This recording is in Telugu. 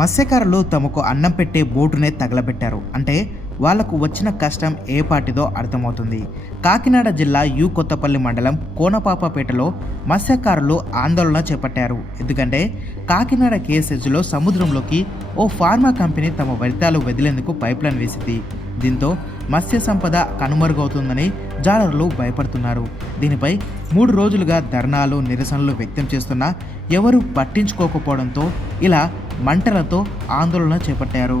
మత్స్యకారులు తమకు అన్నం పెట్టే బోటునే తగలబెట్టారు. అంటే వాళ్ళకు వచ్చిన కష్టం ఏ పాటిదో అర్థమవుతుంది. కాకినాడ జిల్లా యు కొత్తపల్లి మండలం కోనపాపపేటలో మత్స్యకారులు ఆందోళన చేపట్టారు. ఎందుకంటే కాకినాడ కేసెజ్లో సముద్రంలోకి ఓ ఫార్మా కంపెనీ తమ వ్యర్థాలు వదిలేందుకు పైప్లైన్ వేసింది. దీంతో మత్స్య సంపద కనుమరుగవుతుందని జాలరులు భయపడుతున్నారు. దీనిపై మూడు రోజులుగా ధర్నాలు నిరసనలు వ్యక్తం చేస్తున్నా ఎవరు పట్టించుకోకపోవడంతో ఇలా మంటలతో ఆందోళన చేపట్టారు.